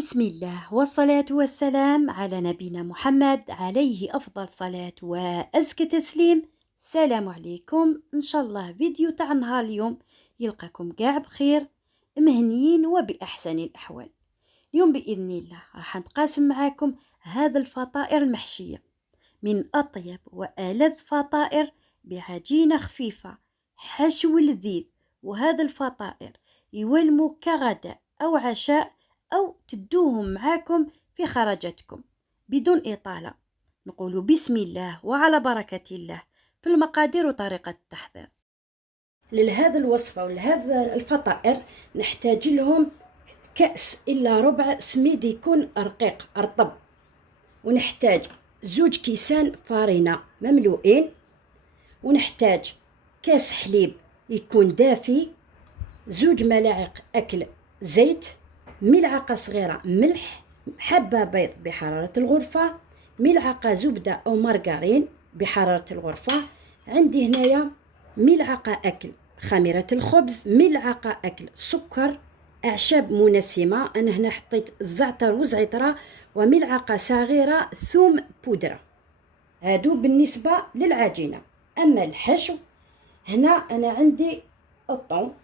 بسم الله والصلاة والسلام على نبينا محمد عليه أفضل صلاة وأزكى تسليم. السلام عليكم، إن شاء الله فيديو تاع نهار اليوم يلقاكم قاع بخير مهنيين وبأحسن الأحوال. اليوم بإذن الله راح نتقاسم معاكم هذا الفطائر المحشية من أطيب وألذ فطائر بعجينة خفيفة حشو لذيذ. وهذا الفطائر يولموا كغداء أو عشاء أو تدوهم معاكم في خرجتكم. بدون إطالة نقول بسم الله وعلى بركة الله في المقادير وطريقة التحضير. لهذا الوصفة ولهذا الفطائر نحتاج لهم كأس إلا ربع سميد يكون رقيق رطب، ونحتاج 2 كيسان فارينة مملوئين، ونحتاج كاس حليب يكون دافي، 2 ملاعق أكل زيت، ملعقة صغيرة ملح، حبة بيض بحرارة الغرفة، ملعقة زبدة أو مارغرين بحرارة الغرفة. عندي هنايا ملعقة أكل خميرة الخبز، ملعقة أكل سكر، أعشاب منسمة، أنا هنا حطيت الزعتر وزعترة، وملعقة صغيرة ثوم بودرة. هادو بالنسبة للعجينة. أما الحشو هنا أنا عندي الطون،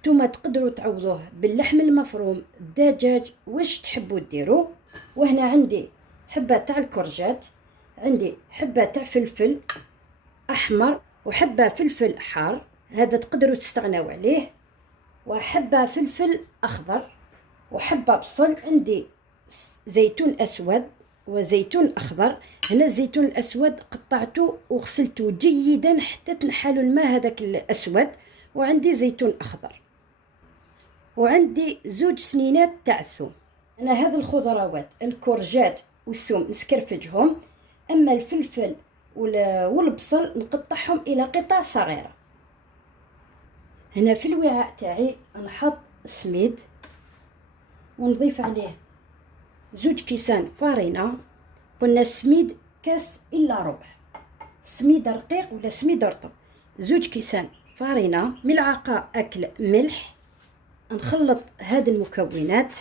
نتوما تقدروا تعوضوه باللحم المفروم، الدجاج، واش تحبوا ديروا. وهنا عندي حبة تاع الكرجات، عندي حبة تاع فلفل أحمر وحبة فلفل حار، هذا تقدروا تستغنوا عليه، وحبة فلفل أخضر وحبة بصل. عندي زيتون أسود وزيتون أخضر. هنا الزيتون الأسود قطعته وغسلته جيدا حتى تنحلوا الماء هذاك الأسود. وعندي زيتون أخضر، وعندي 2 سنينات تاع الثوم. أنا هذه الخضروات الكرجات والثوم نسكرفجهم، أما الفلفل والبصل نقطعهم إلى قطع صغيرة. هنا في الوعاء تاعي نحط سميد ونضيف عليه 2 كيسان فارينة. قلنا السميد كاس إلا ربع، سميد رقيق ولا سميد رطب. 2 كيسان فارينة، ملعقة أكل ملح. نخلط هذه المكونات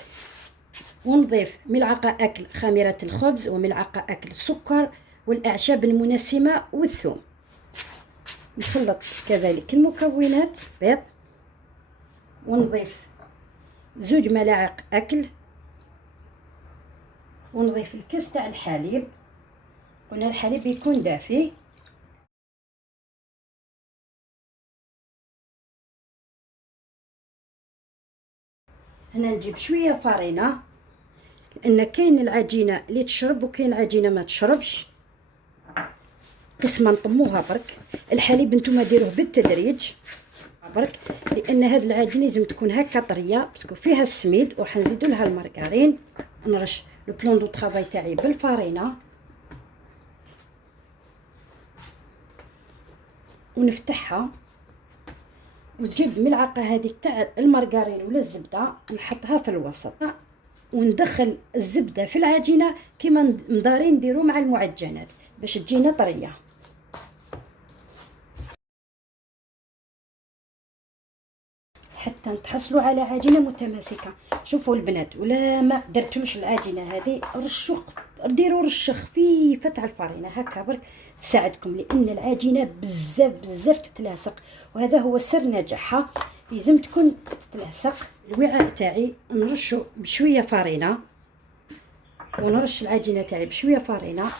ونضيف ملعقة أكل خميرة الخبز وملعقة أكل سكر والأعشاب المنسمة والثوم. نخلط كذلك المكونات، بيض، ونضيف 2 ملاعق أكل، ونضيف الكاس تاع الحليب. قلنا الحليب يكون دافي. هنا نجيب شويه فارينه، لان كاين العجينه اللي تشرب وكاين العجينه ما تشربش، قسمه نطموها برك. الحليب نتوما ديروه بالتدريج برك، لان هذه العجينه لازم تكون هكا طريه باسكو فيها السميد، وحنزيدوا لها المارغرين. نرش لو بلون دو طرافاي تاعي بالفارينه ونفتحها، ونجيب ملعقه هذيك تاع المارغرين ولا الزبده نحطها في الوسط، وندخل الزبده في العجينه كيما مدارين نديرو مع المعجنات باش تجينا طريه. حتى نتحصلوا على عجينه متماسكه. شوفوا البنات، ولا ما درتوش العجينه هذه رشوا، ديروا رشه خفيفه تاع الفارينه هكا برك تساعدكم، لان العجينه بزاف تتلاصق، وهذا هو سر نجاحها، لازم تكون تتلاصق. الوعاء تاعي نرشه بشويه فارينه، ونرش العجينه تاعي بشويه فارينه،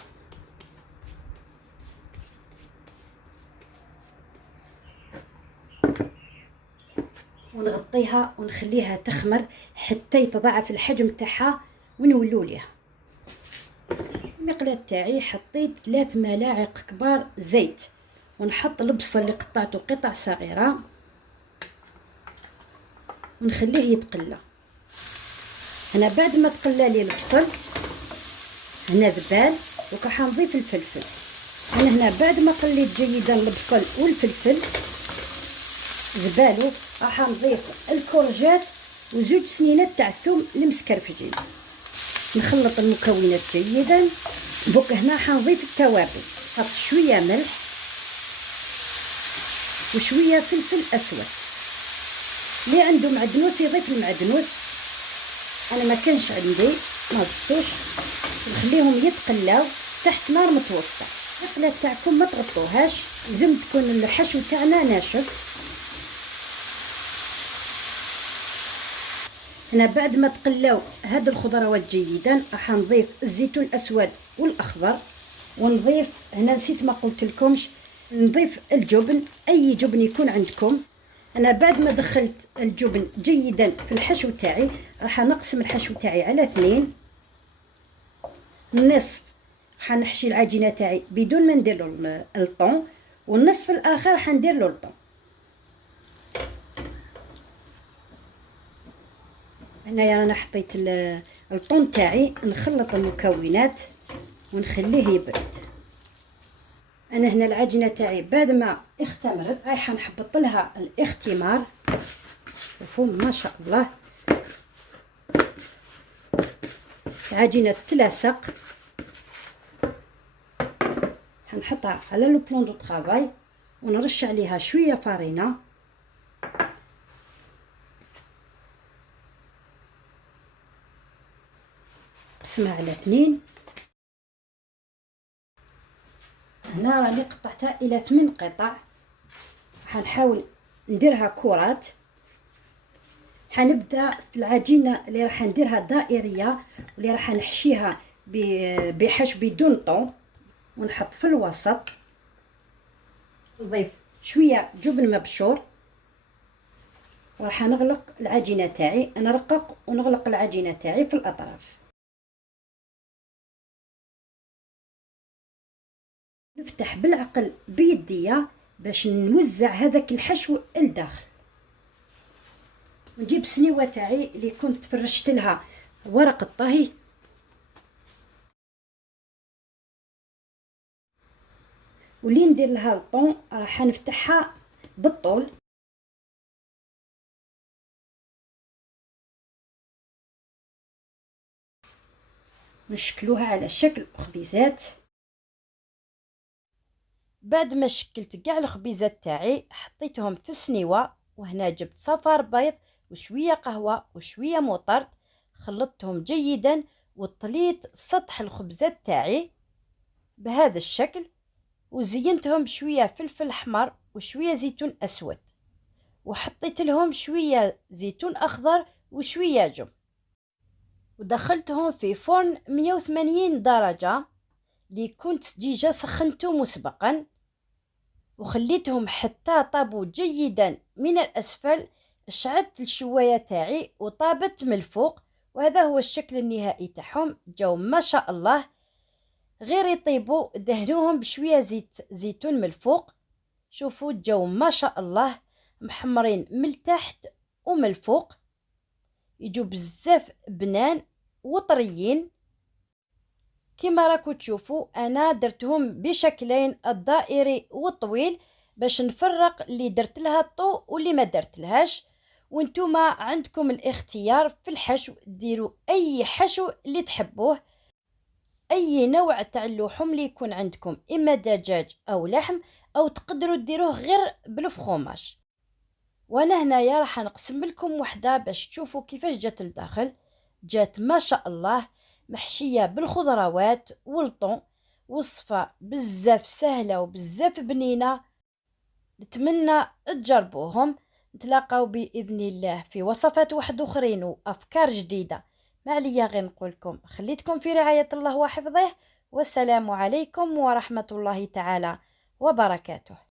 ونغطيها ونخليها تخمر حتى يتضاعف الحجم تاعها ونولوا ليها. المقلاة تاعي حطيت 3 ملاعق كبار زيت، ونحط البصل اللي قطعته قطع صغيره ونخليه يتقلى. هنا بعد ما تقلى لي البصل هنا ذبال، دوكا حنضيف الفلفل. انا هنا بعد ما قليت جيدا البصل والفلفل ذبالو، راح نضيف الكورجات و2 سنينات تاع الثوم المسكرفجين. نخلط المكونات جيدا. دوك هنا حنضيف التوابل، حط شويه ملح وشويه فلفل اسود، اللي عنده معدنوس يضيف المعدنوس. انا ما كانش عندي، ما ضفتوش، نخليهم يتقلاو تحت نار متوسطه. القله تاعكم ما تغطوهاش، لازم تكون الحشو تاعنا ناشف. انا بعد ما تقلاو هاد الخضروات جيدا راح نضيف الزيتون الاسود والاخضر، ونضيف هنا نسيت ما قلت لكمش، نضيف الجبن، اي جبن يكون عندكم. انا بعد ما دخلت الجبن جيدا في الحشو تاعي راح نقسم الحشو تاعي على 2. النصف راح نحشي العجينه تاعي بدون ما ندير له الطون، والنصف الاخر راح ندير له الطون. هنايا انا حطيت الطون تاعي، نخلط المكونات ونخليه يبرد. انا هنا العجينه تاعي بعد ما اختمرت رايحه نحبط لها الاختمار. شوفوا ما شاء الله العجينه تلاصق. حنحطها على لو بلون دو طرافاي ونرش عليها شويه فارينه. قسمها على 2. هنا راني قطعتها الى 8 قطع. حنحاول نديرها كرات. حنبدا في العجينه اللي راح نديرها دائريه واللي راح نحشيها بحشو بدون طون، ونحط في الوسط، نضيف شويه جبن مبشور، وراح نغلق العجينه تاعي، نرقق ونغلق العجينه تاعي في الاطراف. نفتح بالعقل بيديا باش نوزع هذاك الحشو لداخل. نجيب السنيوه تاعي اللي كنت فرشت لها ورق الطهي، واللي ندير لها الطون راح نفتحها بالطول. نشكلوها على شكل خبيزات. بعد ما شكلت كاع الخبيزات تاعي حطيتهم في السنيوه، وهنا جبت صفار بيض وشويه قهوه وشويه مطرد، خلطتهم جيدا وطليت سطح الخبزات تاعي بهذا الشكل، وزينتهم بشويه فلفل احمر وشويه زيتون اسود، وحطيت لهم شويه زيتون اخضر وشويه جبن، ودخلتهم في فرن 180 درجه اللي كنت ديجا سخنته مسبقا، وخليتهم حتى طابوا جيدا من الأسفل. شعلت الشواية تاعي وطابت من الفوق، وهذا هو الشكل النهائي تاعهم. جاو ما شاء الله، غير يطيبوا دهنوهم بشوية زيت زيتون من الفوق. شوفوا جاو ما شاء الله محمرين من التحت ومن الفوق، يجوا بزاف بنان وطريين. كما راكم تشوفوا انا درتهم بشكلين، الدائري والطويل، باش نفرق اللي درت لها الطو واللي ما درت لهاش. وانتم عندكم الاختيار في الحشو، ديروا اي حشو اللي تحبوه، اي نوع تاع اللحوم اللي يكون عندكم، اما دجاج او لحم، او تقدروا ديروه غير بالفخوماج. وانا هنايا راح نقسم لكم وحده باش تشوفوا كيفاش جات لداخل. جات ما شاء الله محشيه بالخضروات والطون، وصفه بزاف سهله وبزاف بنينه. نتمنى تجربوهم. نتلاقاو باذن الله في وصفات واحد اخرين وافكار جديده. ما عليا غير نقولكم خليتكم في رعايه الله وحفظه، والسلام عليكم ورحمه الله تعالى وبركاته.